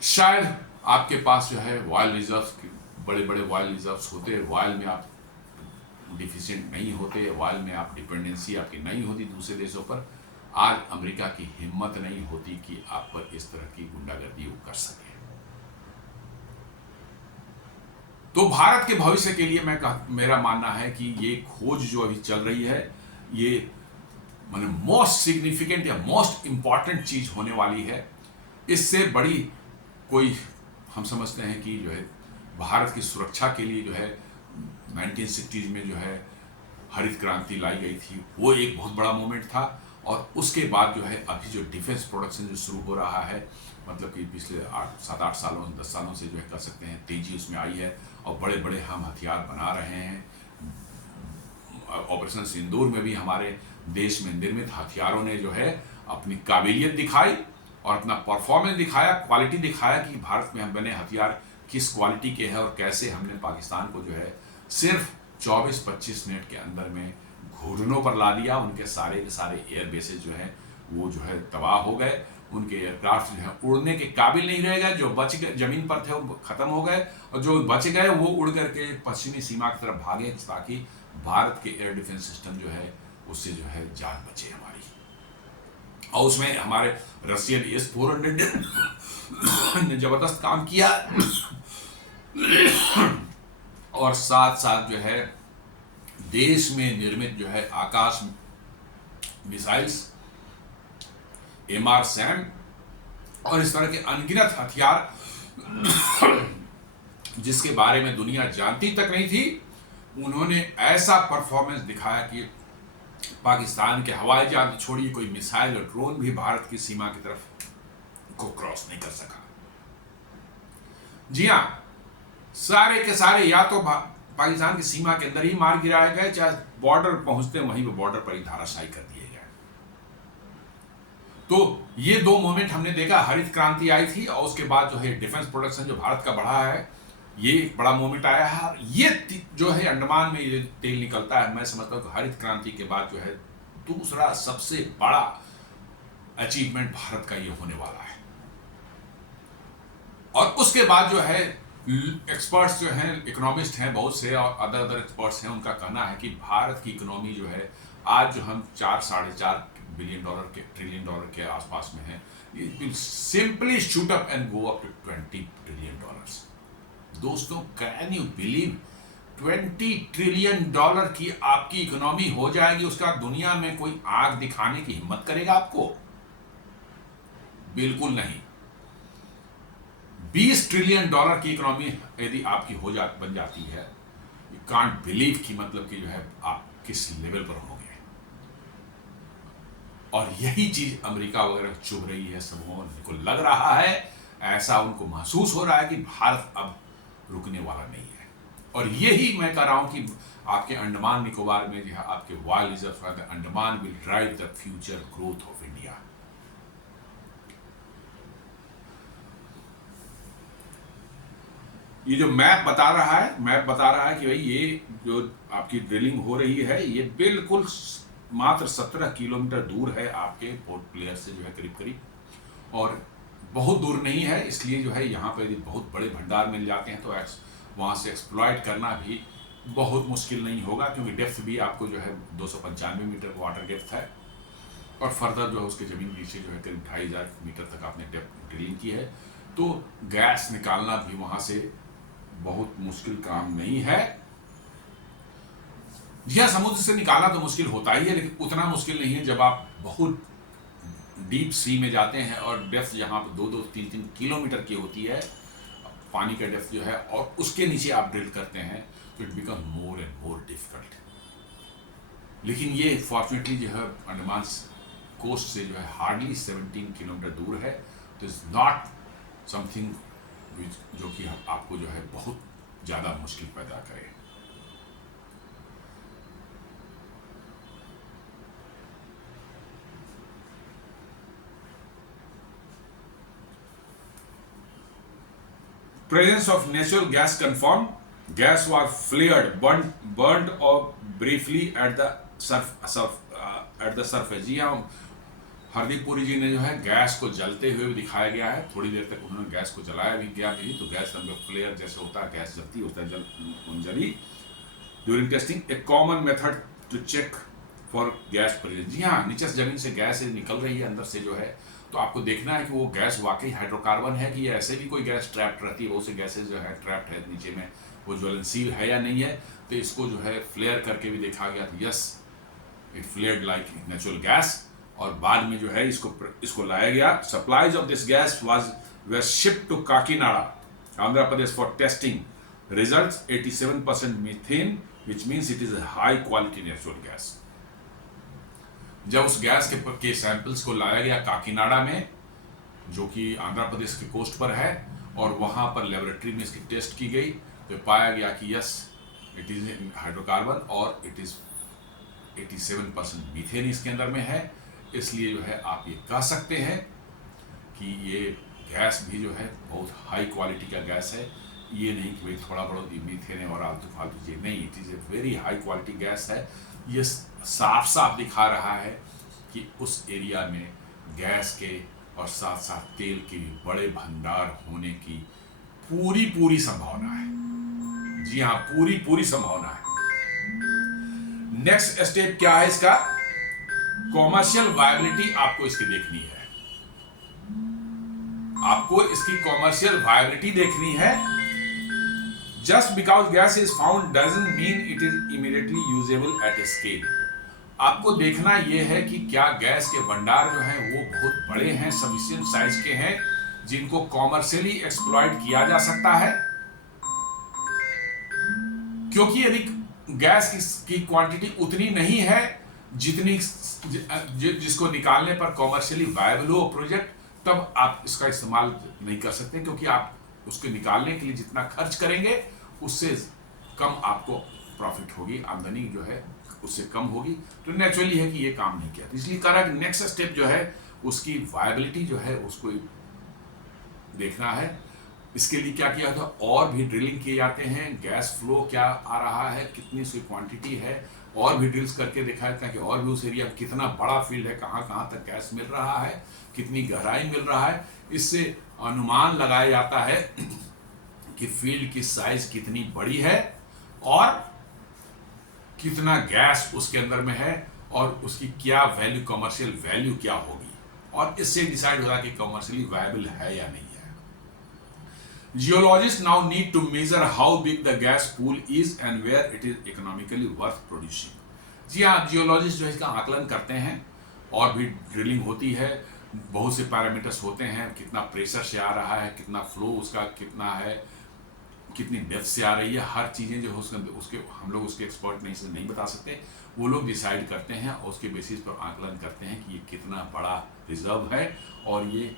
शायद आपके पास जो है ऑयल रिजर्व्स, बड़े बड़े ऑयल रिजर्व्स होते, ऑयल में आप डिफिशिएंट नहीं होते, ऑयल में आप डिपेंडेंसी आपकी नहीं होती दूसरे देशों पर। आज अमेरिका की हिम्मत नहीं होती कि आप पर इस तरह की गुंडागर्दी वो कर सके। तो भारत के भविष्य के लिए मेरा मानना है कि ये खोज जो अभी चल रही है, ये माने मोस्ट सिग्निफिकेंट या मोस्ट इंपॉर्टेंट चीज होने वाली है। इससे बड़ी कोई हम समझते हैं कि जो है भारत की सुरक्षा के लिए जो है 1960s में जो है हरित क्रांति लाई गई थी, वो एक बहुत बड़ा मूवमेंट था। और उसके बाद जो है अभी जो डिफेंस प्रोडक्शन जो शुरू हो रहा है, मतलब कि पिछले 7-8 सालों 10 सालों से जो है कर सकते हैं तेजी उसमें आई है, और बड़े बड़े हम हथियार बना रहे हैं। ऑपरेशन सिंदूर में भी हमारे देश में निर्मित हथियारों ने जो है अपनी काबिलियत दिखाई और अपना परफॉर्मेंस दिखाया, क्वालिटी दिखाया कि भारत में हम बने हथियार किस क्वालिटी के हैं, और कैसे हमने पाकिस्तान को जो है सिर्फ 24-25 मिनट के अंदर में घुटनों पर ला दिया। उनके सारे के सारे एयर बेसेस जो हैं वो जो है तबाह हो गए, उनके एयरक्राफ्ट जो है उड़ने के काबिल नहीं रह गए, जो बच गए जमीन पर थे वो खत्म हो गए, और जो बच गए वो उड़ करके पश्चिमी सीमा की तरफ भागे, ताकि भारत के एयर डिफेंस सिस्टम जो है उससे जो है जान बचे हमारी। और उसमें हमारे रशियन S-400 ने जबरदस्त काम किया, और साथ साथ जो है देश में निर्मित जो है आकाश मिसाइल्स, MR-SAM और इस तरह के अनगिनत हथियार जिसके बारे में दुनिया जानती तक नहीं थी, उन्होंने ऐसा परफॉर्मेंस दिखाया कि पाकिस्तान के हवाई जहाज छोड़िए, कोई मिसाइल और ड्रोन भी भारत की सीमा की तरफ को क्रॉस नहीं कर सका। जी हाँ, सारे के सारे या तो पाकिस्तान की सीमा के अंदर ही मार गिराए गए, चाहे बॉर्डर पहुंचते वहीं पे बॉर्डर पर ही धाराशायी कर दिए गए। तो ये दो मोमेंट हमने देखा, हरित क्रांति आई थी और उसके बाद जो है डिफेंस प्रोडक्शन जो भारत का बढ़ा है, ये एक बड़ा मोमेंट आया है। ये जो है अंडमान में ये तेल निकलता है, मैं समझता हूँ कि हरित क्रांति के बाद जो है दूसरा सबसे बड़ा अचीवमेंट भारत का ये होने वाला है। और उसके बाद जो है एक्सपर्ट्स जो हैं, इकोनॉमिस्ट हैं बहुत से और अदर एक्सपर्ट्स हैं, उनका कहना है कि भारत की इकोनॉमी जो है आज जो हम 4-4.5 बिलियन डॉलर के ट्रिलियन डॉलर के आसपास में है, it will simply shoot up and go up to 20 trillion dollars. दोस्तों, can you believe 20 trillion dollar की आपकी इकोनॉमी हो जाएगी? उसका दुनिया में कोई आग दिखाने की हिम्मत करेगा आपको? बिल्कुल नहीं। 20 ट्रिलियन डॉलर की इकोनॉमी यदि आपकी बन जाती है, यू कांट बिलीव कि मतलब कि जो है आप किस लेवल पर होंगे। और यही चीज अमेरिका वगैरह चुभ रही है, समूहों को लग रहा है, ऐसा उनको महसूस हो रहा है कि भारत अब रुकने वाला नहीं है। और यही मैं कह रहा हूं कि आपके अंडमान निकोबार में जो है आपके wild reserve, Andaman will drive the future growth of India. ये जो मैप बता रहा है कि भाई ये जो आपकी ड्रिलिंग हो रही है, ये बिल्कुल मात्र 17 किलोमीटर दूर है आपके पोर्ट ब्लेयर से, जो है करीब करीब, और बहुत दूर नहीं है। इसलिए जो है यहाँ पर यदि बहुत बड़े भंडार मिल जाते हैं तो वहाँ से एक्सप्लॉइट करना भी बहुत मुश्किल नहीं होगा, क्योंकि डेप्थ भी आपको जो है 295 मीटर वाटर डेप्थ है, और फर्दर जो है उसके ज़मीन नीचे जो है करीब 2500 मीटर तक आपने डेप्थ ड्रिलिंग की है। तो गैस निकालना भी वहाँ से बहुत मुश्किल काम नहीं है। यह समुद्र से निकालना तो मुश्किल होता ही है, लेकिन उतना मुश्किल नहीं है जब आप बहुत डीप सी में जाते हैं और डेप्थ जहाँ पर 2-2, 3-3 किलोमीटर की होती है। पानी का डेप्थ जो है और उसके नीचे आप ड्रिल करते हैं तो it become more and more difficult. लेकिन ये फॉर्चुनेटली जो है अंडमान कोस्ट से जो है हार्डली 17 किलोमीटर दूर है, तो इज नॉट समथिंग जो कि आपको जो है बहुत ज़्यादा मुश्किल पैदा करे। Presence of natural gas confirmed. Gas was flared, burnt or briefly at the surface. जी हाँ, हरदीप पुरी जी ने जो है गैस को जलते हुए भी दिखाया गया है। थोड़ी देर तक उन्होंने गैस को जलाया भी गया नहीं, तो गैस अंदर फ्लेयर जैसे होता है, गैस जलती होता है जली। During testing a common method to check for gas presence. जी हाँ, नीचे से जमीन से गैस निकल रही है अंदर से जो है, तो आपको देखना है कि वो गैस वाकई हाइड्रोकार्बन है कि ऐसे भी कोई गैस ट्रैप्ड रहती है, बहुत सी गैसेज जो है ट्रैप्ड है नीचे में, वो ज्वलनशील है या नहीं है। तो इसको जो है फ्लेयर करके भी देखा गया, तो yes it flared like natural gas. और बाद में जो है इसको लाया गया। Supplies of this gas were shipped to Kakinada, Andhra Pradesh for testing. Results 87% methane, which means it is a high quality natural gas. जब उस गैस के सैंपल्स को लाया गया काकीनाडा में, जो कि आंध्र प्रदेश के कोस्ट पर है, और वहाँ पर लेबोरेटरी में इसकी टेस्ट की गई, तो पाया गया कि यस इट इज़ हाइड्रोकार्बन और इट इज़ 87% मीथेन इसके अंदर में है। इसलिए जो है आप ये कह सकते हैं कि ये गैस भी जो है बहुत हाई क्वालिटी का गैस है। ये नहीं कि भाई थोड़ा बहुत मीथेन है और आलतू फालतू चीज़ नहीं, it is a very high quality gas है। ये साफ साफ दिखा रहा है कि उस एरिया में गैस के और साथ साथ तेल के भी बड़े भंडार होने की पूरी संभावना है। जी हाँ, पूरी संभावना है। नेक्स्ट स्टेप क्या है इसका? कॉमर्शियल वायबिलिटी आपको इसकी देखनी है। आपको इसकी कॉमर्शियल वायबिलिटी देखनी है। Just because gas is found doesn't mean it is immediately usable at a scale. आपको देखना यह है कि क्या गैस के भंडार जो हैं वो बहुत बड़े हैं, सफिशिएंट साइज के हैं, जिनको कॉमर्शियली एक्सप्लॉइट किया जा सकता है। क्योंकि यदि गैस की क्वांटिटी उतनी नहीं है जितनी जिसको निकालने पर कॉमर्शियली वायबल हो प्रोजेक्ट, तब आप इसका इस्तेमाल नहीं कर सकते, क्योंकि आप उसके निकालने के लिए जितना खर्च करेंगे उससे कम आपको प्रॉफिट होगी, आमदनी जो है उससे कम होगी। तो नेचुरली है कि ये काम नहीं किया। इसलिए कहा कि नेक्स्ट स्टेप जो है उसकी वायबिलिटी जो है उसको देखना है। इसके लिए क्या किया था, और भी ड्रिलिंग किए जाते हैं, गैस फ्लो क्या आ रहा है, कितनी उसकी क्वांटिटी है, और भी ड्रिल्स करके देखा जाता है कि और भी उस एरिया में कितना बड़ा फील्ड है, कहाँ तक गैस मिल रहा है, कितनी गहराई मिल रहा है। इससे अनुमान लगाया जाता है कि फील्ड की साइज कितनी बड़ी है और कितना गैस उसके अंदर में है और उसकी क्या वैल्यू, कमर्शियल वैल्यू क्या होगी, और इससे डिसाइड होगा कि कमर्शियली वायबल है या नहीं है। Geologists now need to measure how big the gas pool is and where it is economically worth producing. जी हाँ, जियोलॉजिस्ट जो है इसका आकलन करते हैं, और भी ड्रिलिंग होती है, बहुत से पैरामीटर्स होते हैं, कितना प्रेशर से आ रहा है, कितना फ्लो उसका कितना है, कितनी डेप्थ से आ रही है, हर चीज़ें जो है उसके हम लोग उसके एक्सपर्ट नहीं बता सकते। वो लोग डिसाइड करते हैं और उसके बेसिस पर आकलन करते हैं कि ये कितना बड़ा रिजर्व है और ये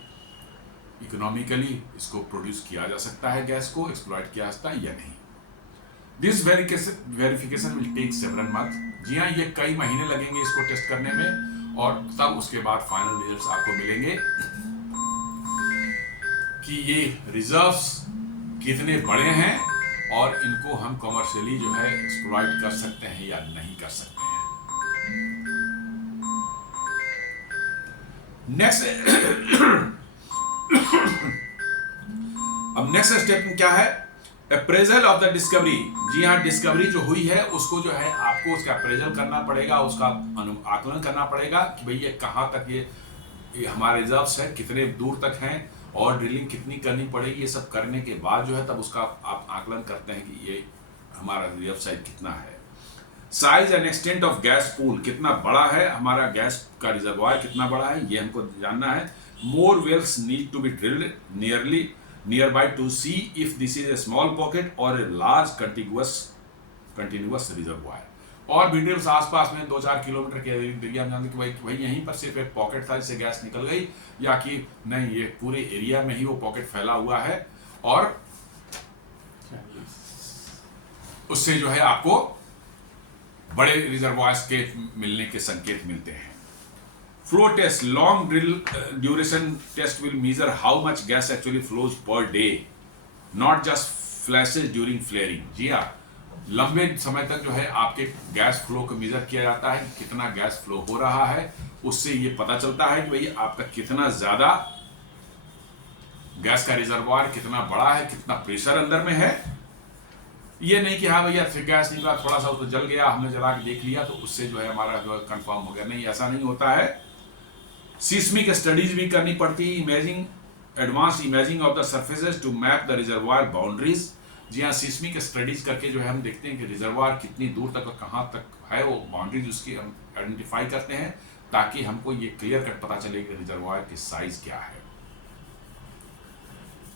इकोनॉमिकली इसको प्रोड्यूस किया जा सकता है, गैस को एक्सप्लॉइट किया जा सकता है या नहीं। This verification will take several month. जी हाँ, ये कई महीने लगेंगे इसको टेस्ट करने में, और तब उसके बाद फाइनल रिजल्ट्स आपको मिलेंगे कि ये रिजर्व्स कितने बड़े हैं और इनको हम कमर्शियली जो है एक्सप्लॉइट कर सकते हैं या नहीं कर सकते हैं। अब नेक्स्ट स्टेप में क्या है, अप्रेजल ऑफ द डिस्कवरी। जी हाँ, डिस्कवरी जो हुई है उसको जो है आपको उसका अप्रेजल करना पड़ेगा, उसका आकलन करना पड़ेगा कि भाई ये कहाँ तक ये हमारे रिजर्व्स है, कितने दूर तक हैं, और ड्रिलिंग कितनी करनी पड़ेगी। ये सब करने के बाद जो है तब उसका आप आकलन करते हैं कि ये हमारा रिजर्व साइज कितना है। Size and extent of gas pool, कितना बड़ा है हमारा गैस का रिजर्वायर, कितना बड़ा है, ये हमको जानना है। More wells need to be drilled nearly nearby to see if this is a small pocket or a large continuous reservoir. और डिटेल्स आसपास में 2-4 किलोमीटर के एरिया में जानते कि भाई यहीं पर सिर्फ एक पॉकेट था जिससे गैस निकल गई, या कि नहीं ये पूरे एरिया में ही वो पॉकेट फैला हुआ है और उससे जो है आपको बड़े रिजर्वायर्स के मिलने के संकेत मिलते हैं। Flow test, long duration test will measure how much gas actually flows per day, not just flashes during flaring. जी हाँ, लंबे समय तक जो है आपके गैस फ्लो को मेजर किया जाता है कि कितना गैस फ्लो हो रहा है, उससे ये पता चलता है कि भाई आपका कितना ज्यादा गैस का रिजर्वायर कितना बड़ा है, कितना प्रेशर अंदर में है। ये नहीं कि हाँ भैया गैस निकला थोड़ा सा तो जल गया, हमने जला के देख लिया तो उससे जो है हमारा जो कंफर्म हो गया, नहीं ऐसा नहीं होता है। सीस्मिक स्टडीज भी करनी पड़ती है, advance imaging of the surfaces to map the reservoir boundaries. जी हाँ, सीस्मिक स्टडीज करके जो है हम देखते हैं कि रिजर्वायर कितनी दूर तक और कहाँ तक है, वो बाउंड्रीज उसकी हम आइडेंटिफाई करते हैं ताकि हमको ये क्लियर कट पता चले कि रिजर्वायर की साइज क्या है।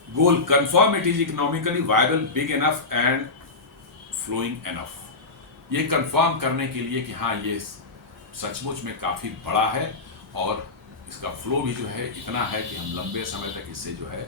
Goal, confirm it is economically viable, big enough and flowing enough. ये कंफर्म करने के लिए कि हाँ ये सचमुच में काफ़ी बड़ा है और इसका फ्लो भी जो है इतना है कि हम लंबे समय तक इससे जो है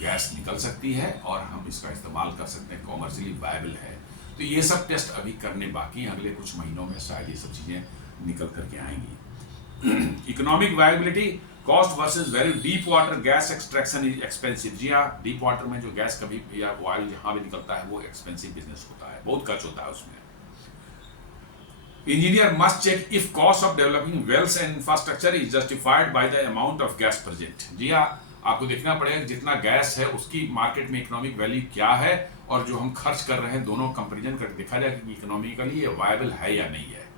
गैस निकल सकती है और हम इसका इस्तेमाल कर सकते हैं, कॉमर्शियली वायबल है। तो ये सब टेस्ट अभी करने बाकी हैं, अगले कुछ महीनों में शायद ये सब चीज़ें निकल करके आएंगी। Economic viability, cost versus value, deep water gas extraction is expensive. जी हाँ, डीप वाटर में जो गैस कभी या ऑयल जहाँ भी निकलता है वो एक्सपेंसिव बिजनेस होता है, बहुत खर्च होता है उसमें। Engineer must check if cost of developing wells and infrastructure is justified by the amount of gas present. जी हाँ, आपको देखना पड़ेगा जितना गैस है उसकी मार्केट में इकोनॉमिक वैल्यू क्या है और जो हम खर्च कर रहे हैं दोनों कंपैरिजन करके देखा जाए कि इकोनॉमिकली ये वायबल है या नहीं है।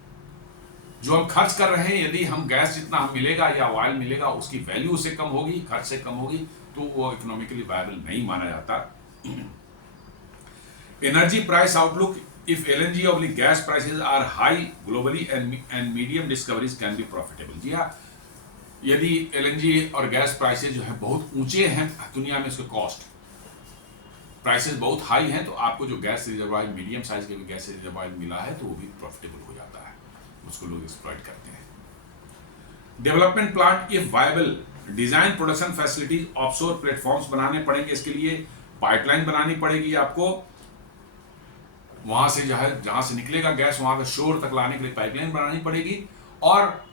जो हम खर्च कर रहे हैं, यदि हम गैस जितना हम मिलेगा या ऑयल मिलेगा उसकी वैल्यू से कम होगी, खर्च से कम होगी, तो वो इकोनॉमिकली वायबल नहीं माना जाता। Energy price outlook, if LNG or gas prices are high globally and medium discoveries can be profitable। जी हाँ, यदि LNG और गैस प्राइसेज जो है बहुत ऊंचे हैं दुनिया में, इसके कॉस्ट प्राइसेज बहुत हाई हैं, तो आपको जो गैस रिजर्वायर मीडियम साइज के भी गैस रिजर्वायर मिला है तो वो भी प्रॉफिटेबल हो जाता है, उसको लोग एक्सप्लॉइट करते हैं। Development plant if viable, design production facilities, offshore platforms बनाने पड़ेंगे, इसके लिए पाइपलाइन बनानी पड़ेगी आपको, वहां से जहां से निकलेगा गैस वहां का शोर तक लाने के लिए पाइपलाइन बनानी पड़ेगी। और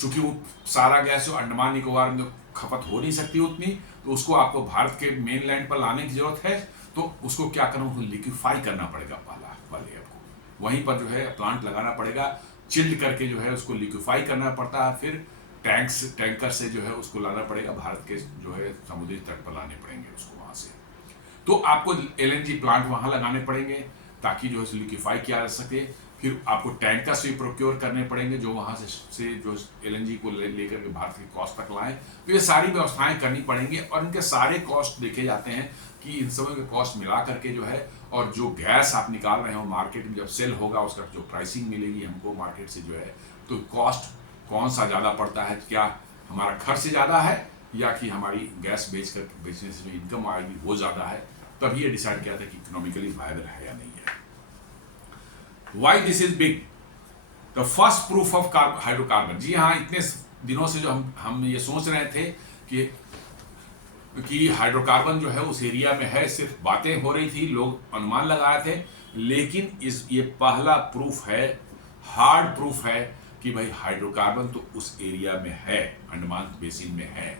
चूंकि वो सारा गैस जो अंडमान निकोबार में खपत हो नहीं सकती उतनी, तो उसको आपको भारत के मेन लैंड पर लाने की जरूरत है, तो उसको क्या करना, उसको लिक्विफाई करना पड़ेगा पहले आपको वहीं पर जो है प्लांट लगाना पड़ेगा, चिल्ड करके जो है उसको लिक्विफाई करना पड़ता है, फिर टैंकर से जो है उसको लाना पड़ेगा, भारत के जो है समुद्री तट पर लाने पड़ेंगे उसको वहां से। तो आपको LNG प्लांट वहां लगाने पड़ेंगे ताकि जो है लिक्विफाई किया जा सके, फिर आपको टैंकर्स भी प्रोक्योर करने पड़ेंगे जो वहाँ से जो LNG को लेकर के भारत के कॉस्ट तक लाएं। तो ये सारी व्यवस्थाएं करनी पड़ेंगी और इनके सारे कॉस्ट देखे जाते हैं कि इन सब के कॉस्ट मिला करके जो है, और जो गैस आप निकाल रहे हो मार्केट में जब सेल होगा उसका जो प्राइसिंग मिलेगी हमको मार्केट से जो है, तो कॉस्ट कौन सा ज़्यादा पड़ता है, क्या हमारा खर्च ज़्यादा है या कि हमारी गैस बेचने से जो इनकम आएगी वो ज़्यादा है, तभी ये डिसाइड किया था कि इकोनॉमिकली वायबल है या नहीं है। Why this is big? The first proof of hydrocarbon. जी हाँ, इतने दिनों से जो हम ये सोच रहे थे कि हाइड्रोकार्बन जो है उस एरिया में है, सिर्फ बातें हो रही थी, लोग अनुमान लगाए थे, लेकिन ये पहला प्रूफ है, हार्ड प्रूफ है कि भाई हाइड्रोकार्बन तो उस एरिया में है, अंडमान बेसिन में है।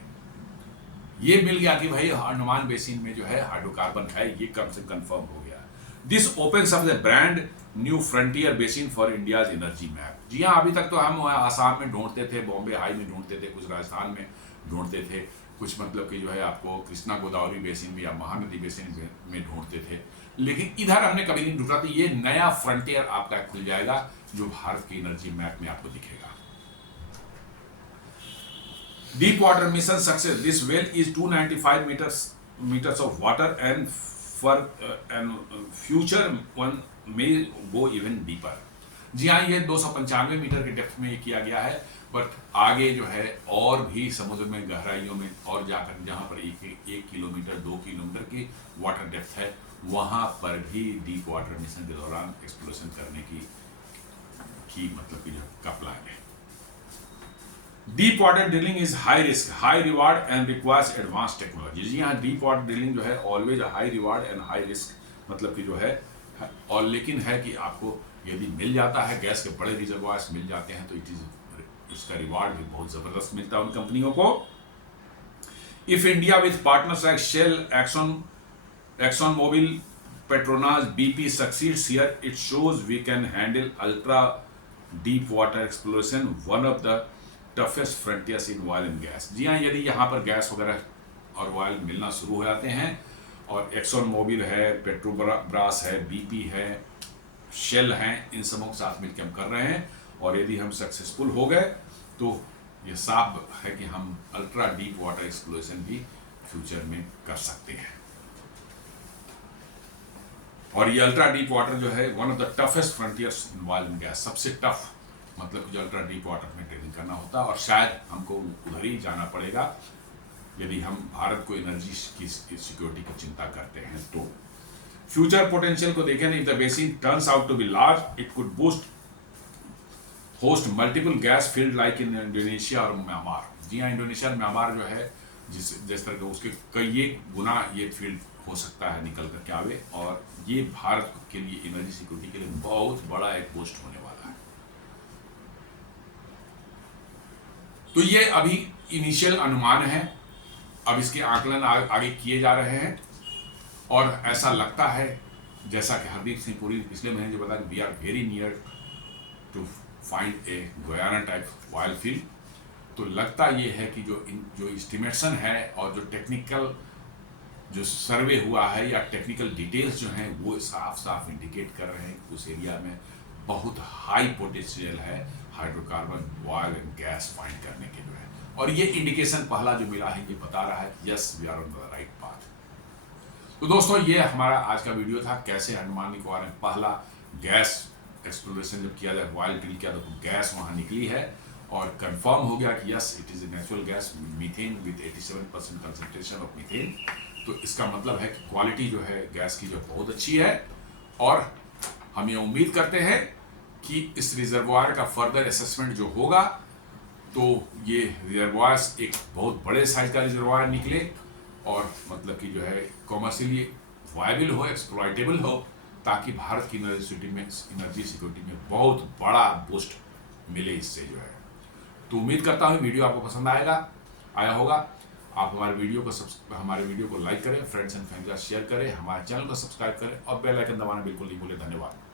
ये मिल गया कि भाई अंडमान बेसिन में जो है हाइड्रोकार्बन है, ये कम से कंफर्म हो गया। This opens up the brand new frontier basin for India's energy map. जी हाँ, अभी तक तो हम आसाम में ढूंढते थे, बॉम्बे हाई में ढूंढते थे, कुछ राजस्थान में ढूंढते थे, कुछ मतलब कि जो है आपको कृष्णा गोदावरी बेसिन में या महानदी बेसिन में ढूंढते थे, लेकिन इधर हमने कभी नहीं ढूंढा। तो ये नया फ्रंटियर आपका खुल जाएगा जो भारत के एनर्जी मैप में आपको दिखेगा। Deep water mission success, this well is 295 meters of water and for and future one may go even deeper। जी हाँ, ये 295 मीटर के डेप्थ में ये किया गया है, बट आगे जो है और भी समुद्र में गहराइयों में और जाकर जहाँ पर एक किलोमीटर 2 किलोमीटर की वाटर डेप्थ है, वहाँ पर भी डीप वाटर मिशन के दौरान एक्सप्लोरेशन करने की मतलब कि जो का प्लान है। Deep water drilling is high risk, high reward and requires advance technology. जी हाँ, डीप वाटर ड्रिलिंग जो है always high reward and high risk, मतलब कि जो है, और लेकिन है कि आपको यदि मिल जाता है, गैस के बड़े रिजर्वायर्स मिल जाते हैं, तो इसका रिवार्ड भी बहुत जबरदस्त मिलता है उन कंपनियों को। If India with partners like Shell, Exxon Mobil, Petronas, BP succeeds here, it shows we can handle ultra deep water exploration, one of the toughest frontiers in oil and gas। जी हाँ, यदि यहाँ पर गैस वगैरह और ऑयल मिलना शुरू हो जाते हैं, और एक्सॉन मोबिल है, पेट्रोब्रास है, BP है, शेल हैं, इन सबों के साथ मिलकर हम कर रहे हैं, और यदि हम सक्सेसफुल हो गए तो ये साफ है कि हम अल्ट्रा डीप वाटर एक्सप्लोरेशन भी फ्यूचर में कर सकते हैं। और ये अल्ट्रा डीप वाटर जो है one of the toughest frontiers in oil and gas, सबसे टफ मतलब जो अल्ट्रा डीप वाटर में ड्रिलिंग करना होता है, और शायद हमको उधर ही जाना पड़ेगा यदि हम भारत को एनर्जी की सिक्योरिटी की चिंता करते हैं तो। फ्यूचर पोटेंशियल को देखें, if the basin turns out to be large, it could host multiple gas field like in Indonesia और म्यांमार। जी हाँ, इंडोनेशिया और म्यांमार जो है जिस तरह के उसके कई एक गुना ये फील्ड हो सकता है निकल करके आवे, और ये भारत के लिए एनर्जी सिक्योरिटी के लिए बहुत बड़ा एक बूस्ट होने वाला है। तो ये अभी इनिशियल अनुमान है, अब इसके आकलन आगे किए जा रहे हैं, और ऐसा लगता है जैसा कि हरदीप सिंह पुरी पिछले महीने जो बताया, we are very near to find a Guyana type oil field. तो लगता ये है कि जो एस्टिमेशन है और जो टेक्निकल जो सर्वे हुआ है या टेक्निकल डिटेल्स जो हैं, वो साफ इंडिकेट कर रहे हैं कि उस एरिया में बहुत हाई पोटेंशियल है hydrocarbon, oil and gas find करने के जो है, और ये इंडिकेशन पहला जो मिला है ये बता रहा है कि yes we are on the right path. तो दोस्तों, ये हमारा आज का वीडियो था, कैसे अंडमान निकोबार में पहला गैस एक्सप्लोरेशन जब किया जाए, ऑयल ड्रिल किया, तो गैस वहाँ निकली है और कंफर्म हो गया कि yes it is a natural gas, methane with 87% concentration of methane. तो इसका मतलब है कि क्वालिटी जो है गैस की जो बहुत अच्छी है, और हम ये उम्मीद करते हैं कि इस रिजर्वायर का फर्दर असेसमेंट जो होगा, तो ये रिजर्वायर्स एक बहुत बड़े साइज का रिजर्वायर निकले, और मतलब कि जो है कॉमर्शियली वायबल हो, एक्सप्लॉयटेबल हो, ताकि भारत की एनर्जी सिक्योरिटी में बहुत बड़ा बूस्ट मिले इससे जो है। तो उम्मीद करता हूँ वीडियो आपको पसंद आया होगा। आप हमारे वीडियो को लाइक करें, फ्रेंड्स एंड फैमिली शेयर करें, हमारे चैनल को सब्सक्राइब करें, और बेल आइकन दबाना बिल्कुल नहीं भूलें। धन्यवाद।